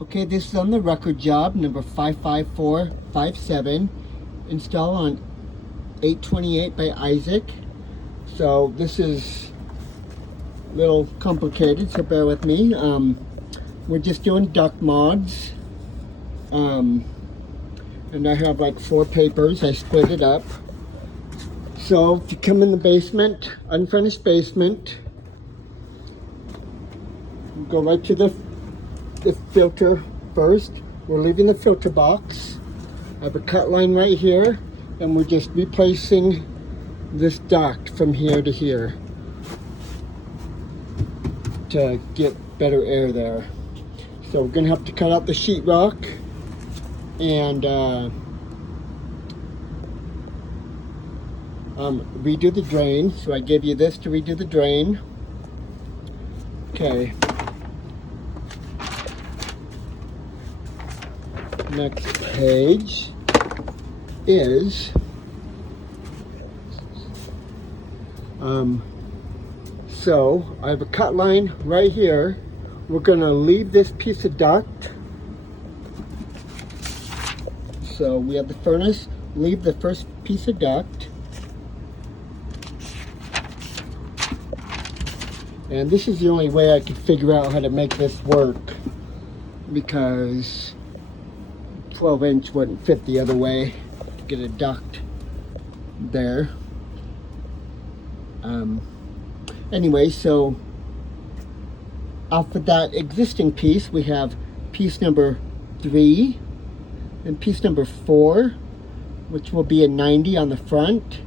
Okay, this is on the Rucker job, number 55457, installed on 828 by Isaac. So this is a little complicated, so bear with me. We're just doing duct mods. And I have like 4 papers. I split it up. So if you come in the basement, unfinished basement, go right to the filter first. We're leaving the filter box. I have a cut line right here, and we're just replacing this duct from here to here to get better air there. So we're gonna have to cut out the sheetrock and redo the drain. So I gave you this to redo the drain. Okay. Next page is so I have a cut line right here. We're gonna leave this piece of duct. So we have the furnace, leave the first piece of duct. And this is the only way I could figure out how to make this work, because 12-inch wouldn't fit the other way. Get a duct there. Anyway, so off of that existing piece, we have piece number 3 and piece number 4, which will be a 90 on the front.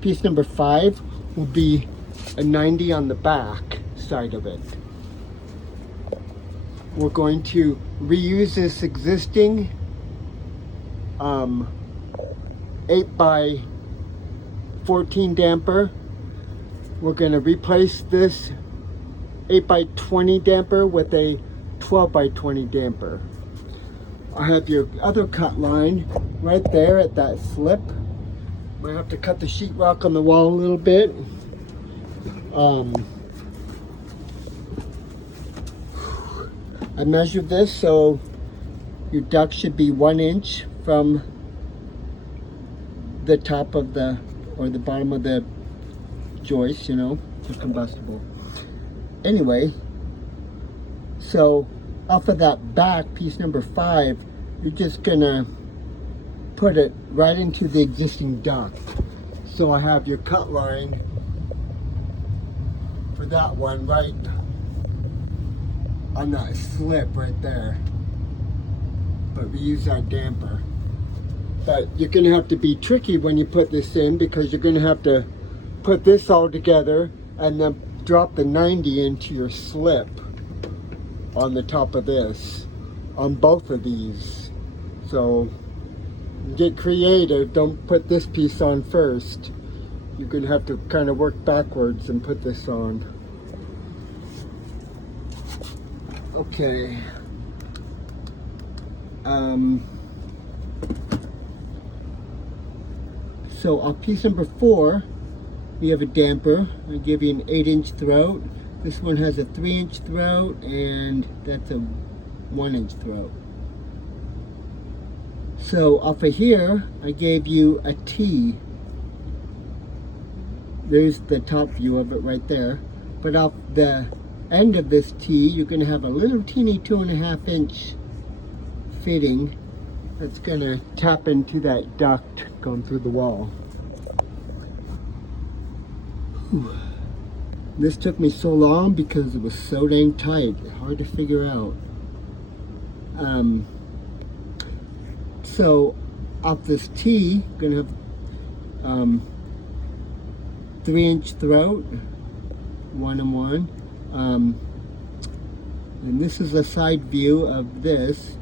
Piece number 5 will be a 90 on the back side of it. We're going to reuse this existing 8x14 damper. We're going to replace this 8x20 damper with a 12x20 damper. I have your other cut line right there at that slip. Might have to cut the sheetrock on the wall a little bit. I measured this, so your duct should be 1 inch from the top of the, or the bottom of the joist, you know, for combustible. Anyway, so off of that back, piece number 5, you're just gonna put it right into the existing duct. So I have your cut line for that one right on that slip right there. But we use that damper. But you're gonna have to be tricky when you put this in, because you're gonna have to put this all together and then drop the 90 into your slip on the top of this, on both of these. So get creative, don't put this piece on first. You're gonna have to kind of work backwards and put this on. Okay. So on piece number 4, we have a damper. I give you an 8-inch throat. This one has a 3-inch throat, and that's a 1-inch throat. So off of here, I gave you a T. There's the top view of it right there. But off the end of this T, you're going to have a little teeny 2.5-inch fitting that's going to tap into that duct going through the wall. Whew. This took me so long because it was so dang tight, hard to figure out. So off this T, I'm going to have 3-inch throat, 1 and 1. And this is a side view of this.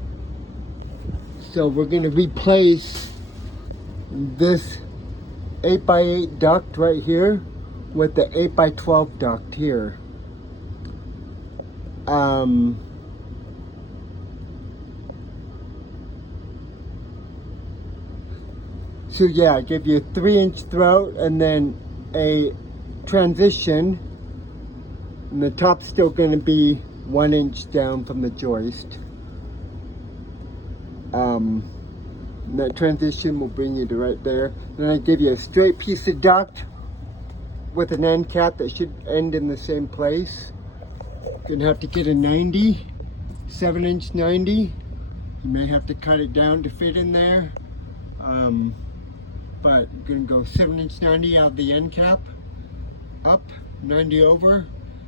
So we're going to replace this 8x8 duct right here with the 8x12 duct here. So yeah, I give you a 3-inch throat and then a transition, and the top's still going to be 1 inch down from the joist. And that transition will bring you to right there. Then I give you a straight piece of duct with an end cap that should end in the same place. You're gonna have to get a 90, 7-inch 90. You may have to cut it down to fit in there. But you're gonna go 7-inch 90 out of the end cap, up, 90 over,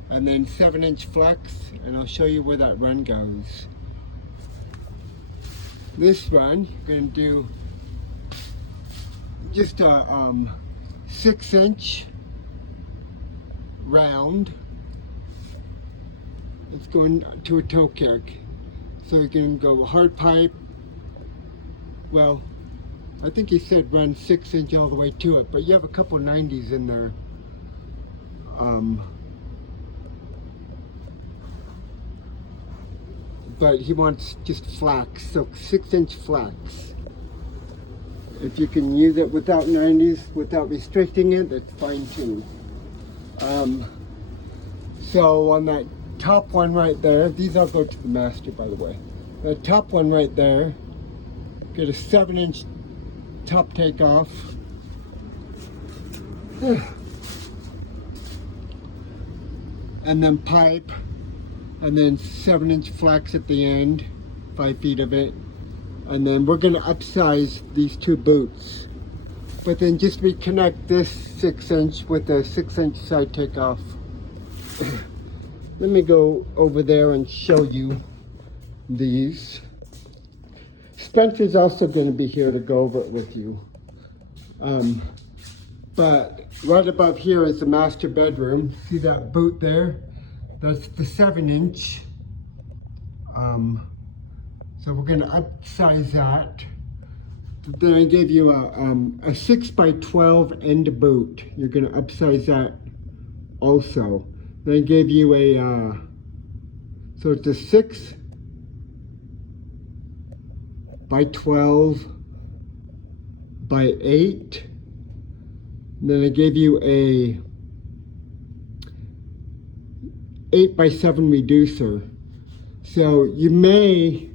and then 7-inch flex, and I'll show you where that run goes. This run, you're gonna do just a 6-inch round. It's going to a toe kick. So you're gonna go hard pipe. Well, I think he said run 6-inch all the way to it, but you have a couple 90s in there. But he wants just flax, so 6-inch flax. If you can use it without 90s, without restricting it, that's fine too. So on that top one right there, these all go to the master, by the way. The top one right there, get a 7-inch top takeoff. And then pipe, and then 7-inch flex at the end, 5 feet of it. And then we're gonna upsize these two boots. But then just reconnect this 6-inch with a 6-inch side takeoff. Let me go over there and show you these. Spencer's also gonna be here to go over it with you. But right above here is the master bedroom. See that boot there? That's the 7-inch. So we're gonna upsize that. Then I gave you a 6x12 end boot. You're gonna upsize that also. Then I gave you a, so it's a 6x12 by 8. And then I gave you a 8x7 reducer. So you may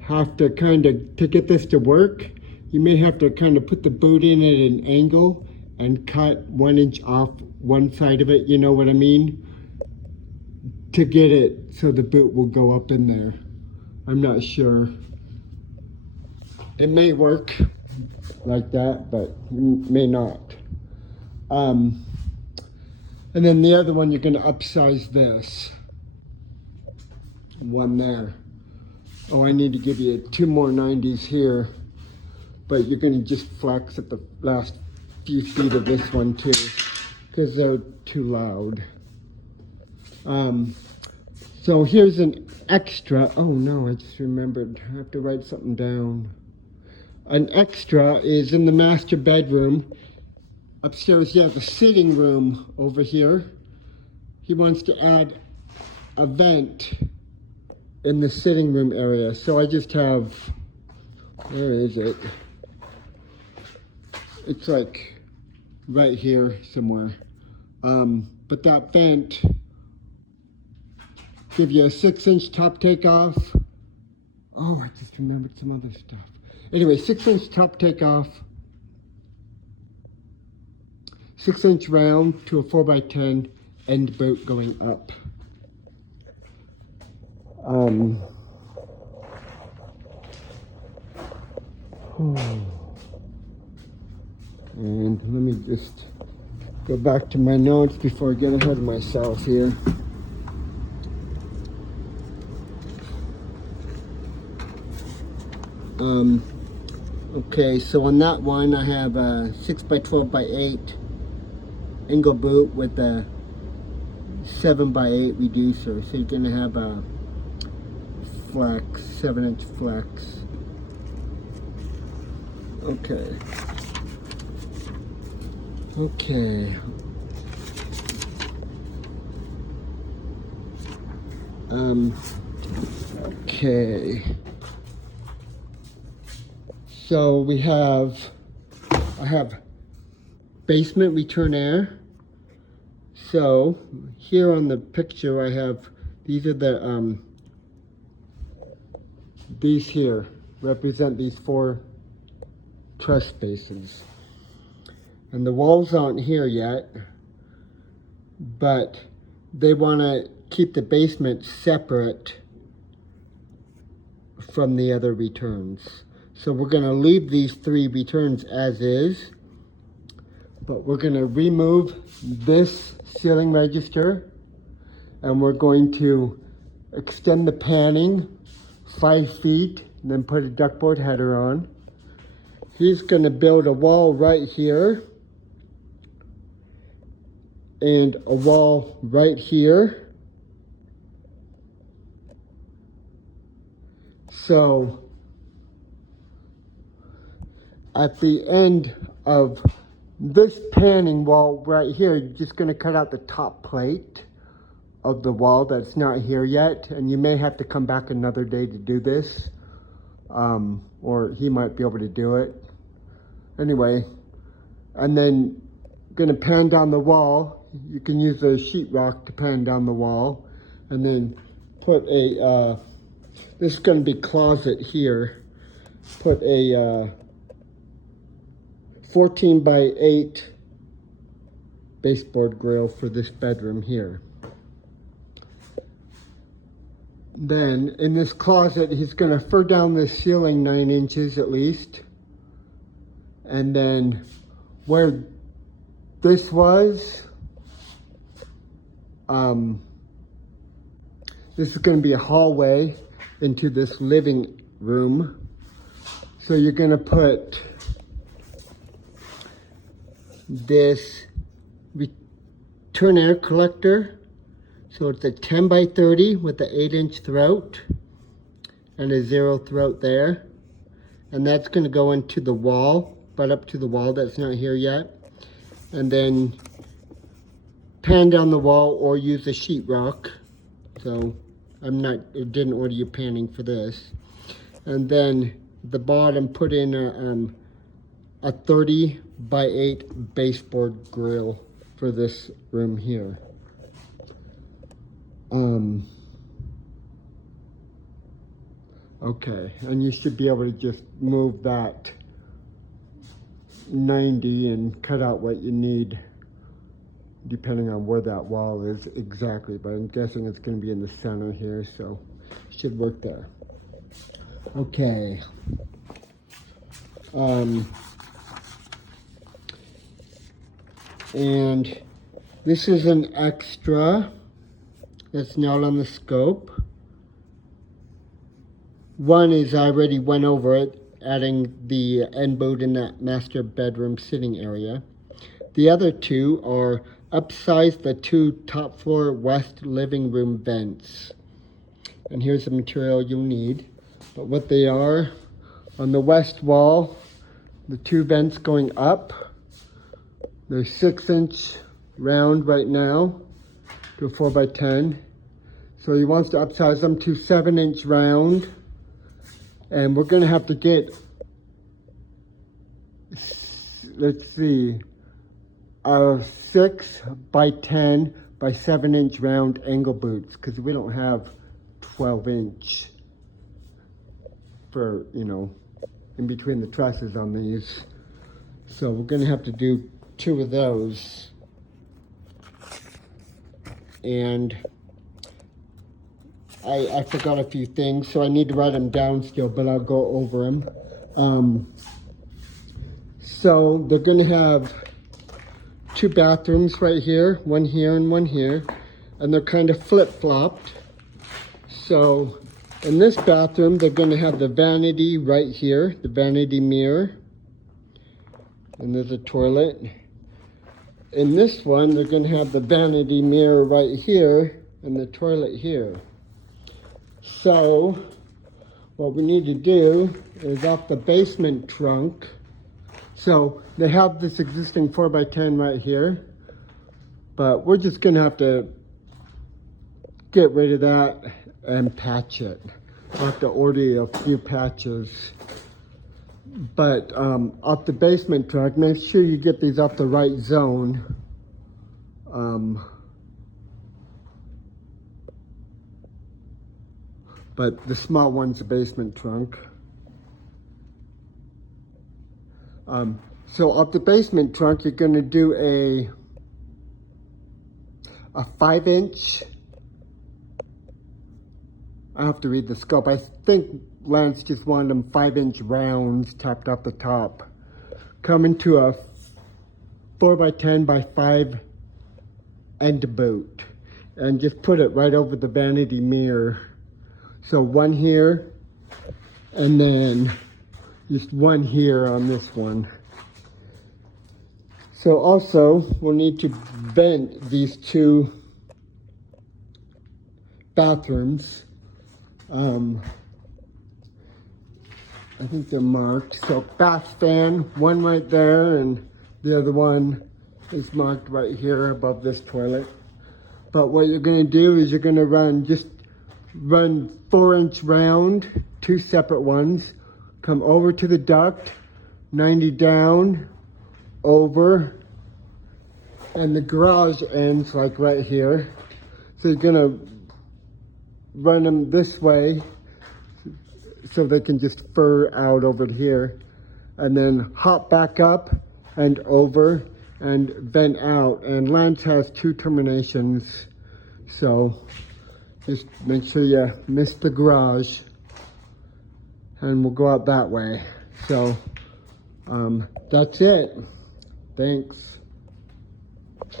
have to to get this to work, you may have to kind of put the boot in at an angle and cut 1 inch off one side of it, you know what I mean? To get it so the boot will go up in there. I'm not sure. It may work like that, but it may not. And then the other one, you're gonna upsize this. One there. Oh, I need to give you 2 more 90s here, but you're gonna just flex at the last few feet of this one too, because they're too loud. So here's an extra. Oh no, I just remembered. I have to write something down. An extra is in the master bedroom. Upstairs, you have a sitting room over here. He wants to add a vent in the sitting room area. So I just have, where is it? It's like right here somewhere. But that vent give you a 6-inch top takeoff. Oh, I just remembered some other stuff. Anyway, 6-inch top takeoff, 6-inch round to a 4x10 end boot going up. And let me just go back to my notes before I get ahead of myself here. Okay, so on that one I have a 6x12x8 angle boot with a 7x8 reducer. So you're gonna have a flex, 7-inch flex. Okay. Okay. Okay. So I have basement return air. So here on the picture I have, these are the, these here. represent these 4 truss spaces. And the walls aren't here yet, but they want to keep the basement separate from the other returns. So we're going to leave these 3 returns as is, but we're going to remove this ceiling register, and we're going to extend the paning 5 feet, and then put a ductboard header on. He's going to build a wall right here, and a wall right here. So at the end of this panning wall right here, you're just going to cut out the top plate of the wall that's not here yet, and you may have to come back another day to do this, or he might be able to do it anyway. And then gonna pan down the wall. You can use a sheetrock to pan down the wall, and then put a this is going to be closet here. Put a 14 by 8 baseboard grill for this bedroom here. Then in this closet, he's going to fur down the ceiling 9 inches at least. And then where this was, this is going to be a hallway into this living room. So you're going to put this return air collector. So it's a 10 by 30 with an 8-inch throat and a 0 throat there. And that's going to go into the wall, but up to the wall that's not here yet. And then pan down the wall or use a sheetrock. So I didn't order you panning for this. And then the bottom, put in a 30 by 8 baseboard grill for this room here. Okay, and you should be able to just move that 90 and cut out what you need depending on where that wall is exactly, but I'm guessing it's going to be in the center here, so it should work there. Okay. And this is an extra that's not on the scope. One is I already went over it, adding the end boot in that master bedroom sitting area. The other 2 are upsize the 2 top floor west living room vents. And here's the material you'll need. But what they are, on the west wall, the 2 vents going up, they're 6-inch round right now to a 4 by 10. So he wants to upsize them to 7-inch round. And we're going to have to get, let's see, a 6 by 10 by 7-inch round angle boots, because we don't have 12-inch for, in between the trusses on these. So we're going to have to do 2 of those. And I forgot a few things, so I need to write them down still, but I'll go over them. So they're going to have 2 bathrooms right here, one here and one here, and they're kind of flip-flopped. So in this bathroom, they're going to have the vanity right here, the vanity mirror, and there's a toilet. In this one, they're going to have the vanity mirror right here and the toilet here. So what we need to do is off the basement trunk. So they have this existing 4 by 10 right here, but we're just going to have to get rid of that and patch it. I'll have to order a few patches. But off the basement trunk, make sure you get these off the right zone. But the small one's the basement trunk. So off the basement trunk, you're going to do a 5-inch. I have to read the scope. I think Lance just wanted them 5-inch rounds tapped off the top. Come into a 4x10 by 5 end boot. And just put it right over the vanity mirror. So one here, and then just one here on this one. So also, we'll need to vent these 2 bathrooms. I think they're marked. So bath fan, one right there, and the other one is marked right here above this toilet. But what you're gonna do is you're gonna run 4-inch round, 2 separate ones, come over to the duct, 90 down, over, and the garage ends like right here. So you're gonna run them this way so they can just fur out over here, and then hop back up and over and vent out. And Lance has 2 terminations, so just make sure you miss the garage, and we'll go out that way. So that's it. Thanks.